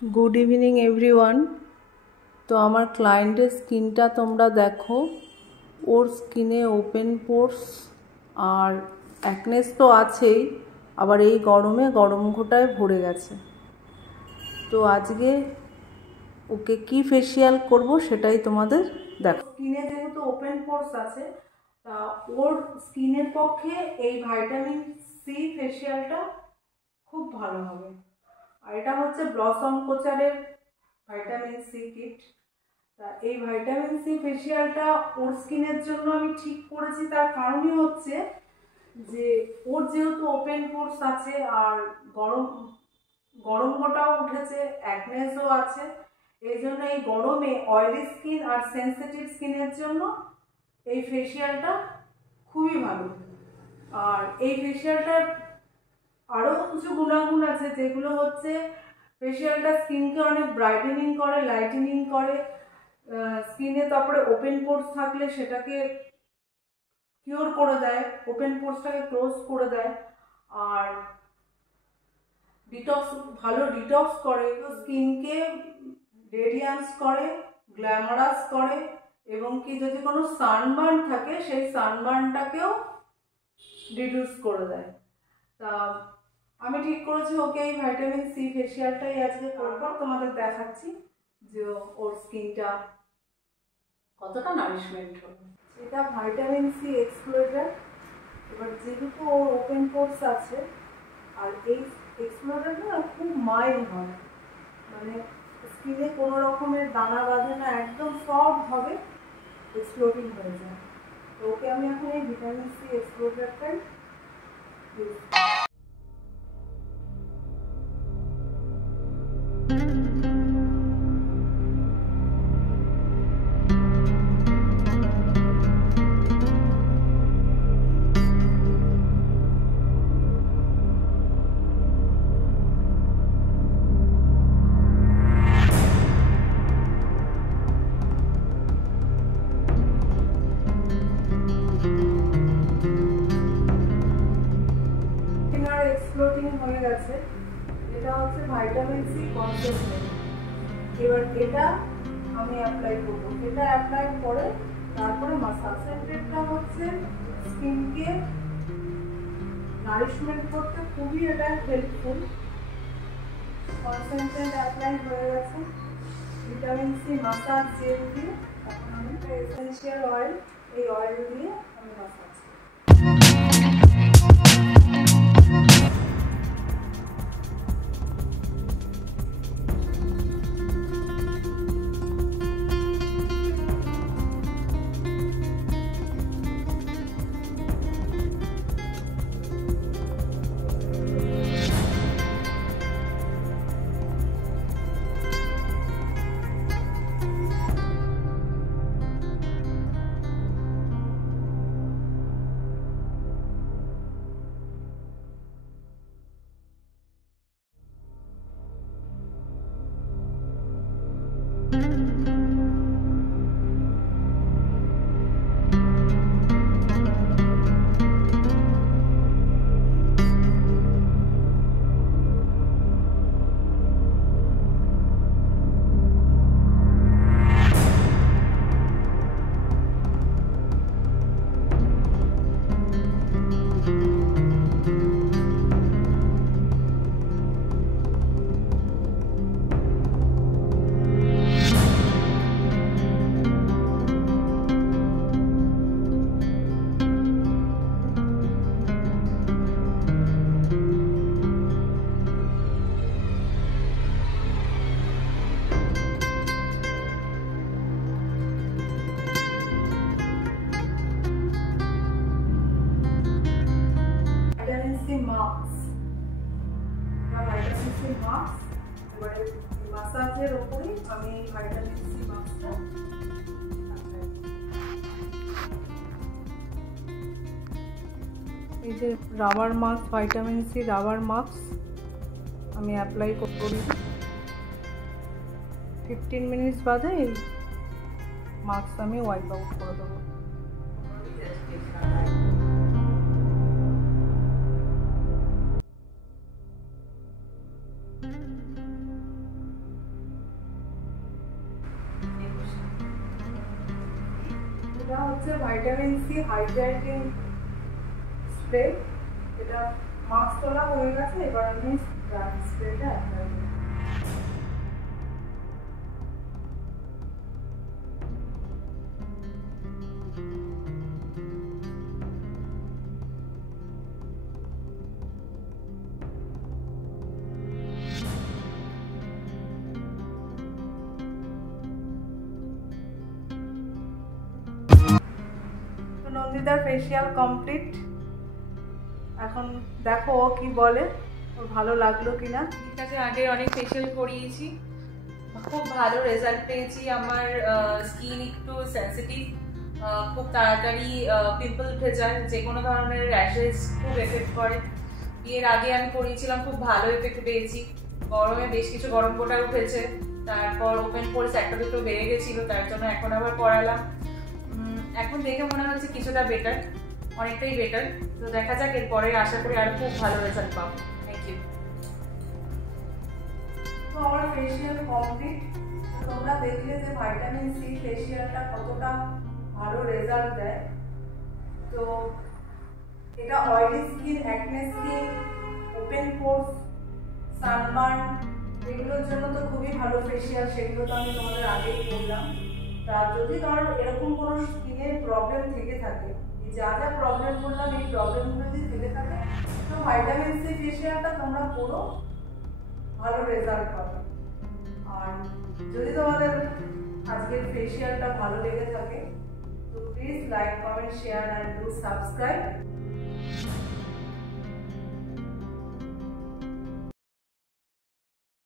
Good evening everyone. तो आमार क्लाइंटेर स्किनटा तोमरा देखो, ओर स्किने ओपेन पोर्स और एक्नेस तो आछेई, आबार एई गरमे गरम घोटाय भरे गेछे। तो आजके ओके की फेशियल करबो सेटाई तोमादेर देखो। स्किने जेहेतु ओपेन पोर्स आछे ता ओर स्किनेर पक्षे एई भाइटामिन सी फेशियलटा खूब भालो होबे। আর এটা হচ্ছে ব্লসম কোচারের ভাইটামিন সি কিট। তা এই ভাইটামিন সি ফেশিয়ালটা ওর স্কিনের জন্য আমি ঠিক করেছি, তার কারণই হচ্ছে যে ওর যেহেতু ওপেন পোর্স আছে আর গরম গোটাও উঠেছে, অ্যাকনেসও আছে, এই জন্য এই গরমে অয়েলি স্কিন আর সেন্সিটিভ স্কিনের জন্য এই ফেশিয়ালটা খুবই ভালো। আর এই ফেশিয়ালটার আরও কিছু গুণাগুণ আছে, যেগুলো হচ্ছে ফেশিয়ালটা স্কিনকে অনেক ব্রাইটেনিং করে, লাইটেনিং করে, স্কিনে তারপরে ওপেন পোর্স থাকলে সেটাকে কিওর করে দেয়, ওপেন পোর্সটাকে ক্লোজ করে দেয়, আর ভালো ডিটক্স করে, স্কিনকে রেডিয়ান্স করে, গ্ল্যামারাস করে, এবং কি যদি কোনো সানবার্ন থাকে সেই সানবার্নটাকেও রিডিউস করে দেয়। তা আমি ঠিক করেছি ওকে এই ভাইটামিন সি ফেশিয়ালটাই আজকে করব, তোমাদের দেখাচ্ছি যে ওর স্কিনটা কতটা নারিশমেন্ট হবে। এটা ভাইটামিন সি এক্সপ্লোরার। এবার যেহেতু ওর ওপেন পোর্স আছে আর এই এক্সপ্লোরারটা খুব মাইল্ড হয়, মানে স্কিনে কোনো রকমের দানা বাঁধে না, একদম সফটভাবে এক্সপ্লোরিং হয়ে যায়। তো ওকে আমি এখন এই ভিটামিন সি এক্সপ্লোরারটাই ইউজ করব। এক্সপ্লোরিং হয়ে গেছে, এটা হচ্ছে ভাইটামিন সি কনসেন্ট্রেট। এবার এটা আমি অ্যাপ্লাই করব। এটা অ্যাপ্লাই করে তারপরে মাসাজ। কনসেন্ট্রেটটা হচ্ছে স্কিনকে নারিশমেন্ট করতে খুবই এটা হেল্পফুল। কনসেন্ট্রেট অ্যাপ্লাই হয়ে গেছে, ভিটামিন সি মাসাজ জেল দিয়ে এখন আমি এসেনশিয়াল অয়েল, এই অয়েল দিয়ে আমি মাসাজ। এবারে মাসাজের ওপরে আমি ভাইটামিন সি মাস্কটা এই যে rubber mask, vitamin C rubber mask আমি অ্যাপ্লাই করি। 15 মিনিটস বাদে এই মাস্ক আমি ওয়াইপ আউট করে দেবো। Vitamin C hydrating spray. এটা মাস্ক তোলা হয়ে গেছে, এবার আমি স্প্রেটা অ্যাপ্লাই করব। নন্দিতার ফেসিয়াল কমপ্লিট। এখন দেখো ও কি বলে, ওর ভালো লাগলো কিনা। ঠিক আছে, আগে অনেক ফেসিয়াল করিয়েছি, খুব ভালো রেজাল্ট পেয়েছি। আমার স্কিন একটু সেন্সিটিভ, খুব তাড়াতাড়ি পিম্পল উঠে যায়, যে কোনো ধরনের র্যাশেস খুব এফেক্ট করে। বিয়ের আগে আমি করিয়েছিলাম, খুব ভালো এফেক্ট পেয়েছি। গরমে বেশ কিছু গরম পোটা উঠেছে, তারপর ওপেন পোর্স একটা দুটো বেড়ে গেছিলো, তার জন্য এখন আবার করালাম। এখন দেখে মনে হচ্ছে কিছুটা বেটার, অনেকটাই বেটার। তো দেখা যাক, এরপরে আশা করি আরো খুব ভালো রেজাল্ট পাবো। Thank you. তো আমার ফেসিয়াল কমপ্লিট। তোমরা দেখলে যে ভাইটামিন সি ফেসিয়ালটা কতটা ভালো রেজাল্ট দেয়। তো এটা oily skin, acne skin, open পোর্স, সানবার্ন এগুলোর জন্য তো খুবই ভালো ফেসিয়াল, সেগুলো তো আমি তোমাদের আগেই বললাম। তা যদি তোমার এরকম কোনো স্কিনের প্রবলেম থেকে থাকে, যা যা প্রবলেম বললাম এই প্রবলেমগুলো যদি থেকে থাকে, তো ভাইটামিন সি ফেসিয়ালটা তোমরা করো, ভালো রেজাল্ট পাবে। আর যদি তোমাদের আজকের ফেসিয়ালটা ভালো লেগে থাকে, তো please like, comment, share and do subscribe.